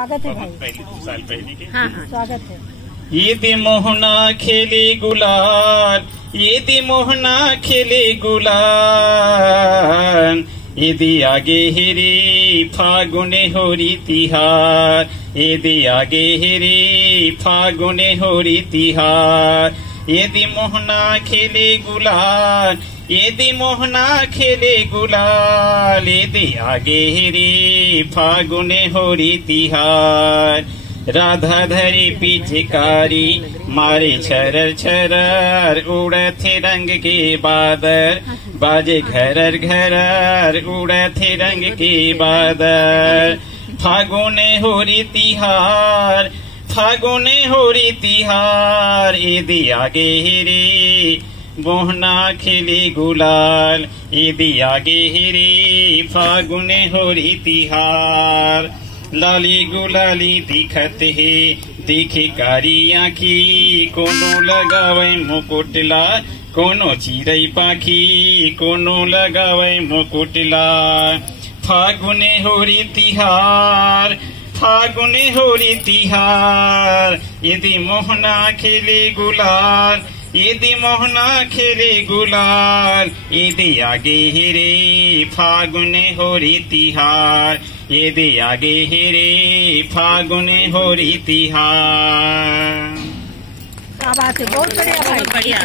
स्वागत है भाई। पहले 2 साल पहले के हाँ हाँ स्वागत है। ईद मोहना खेले गुलाल, ईद मोहना खेले गुलाल, ईदी आगे हेरे फागुने होरी तिहार, ईदी आगे हेरे फागुने होरी तिहार, ईदी मोहना खेले गुलाल, ईदी मोहना खेले गुलाल, ईदी आगे हेरे फागुने होरी तिहार, राधा धरी पिचकारी मारे छरर छरर, उड़थे रंग के बादर, बाजे घरर घरर, उड़थे रंग के बादर, फागुने होरी तिहार, फागुने होरी तिहार, ईदी आगे हेरे मोहना खेले गुलाल, ईदी आगे हेरे फागुने होरी तिहार, लाली गुलाली दिखत है देखे कारी आखी, कोनो लगावे मुकुटला, कोनो चिरई पाखी, कोनो लगावे मुकुटला, फागुने होरी तिहार, फागुने होरी तिहार, यदि मोहना खेले गुलाल, यदि मोहना खेले गुलाल, यदि आगे हेरे फागुने होरी तिहार, यदि आगे हेरे फागुने होरी तिहार। क्या बात है, बहुत बढ़िया भाई, बढ़िया।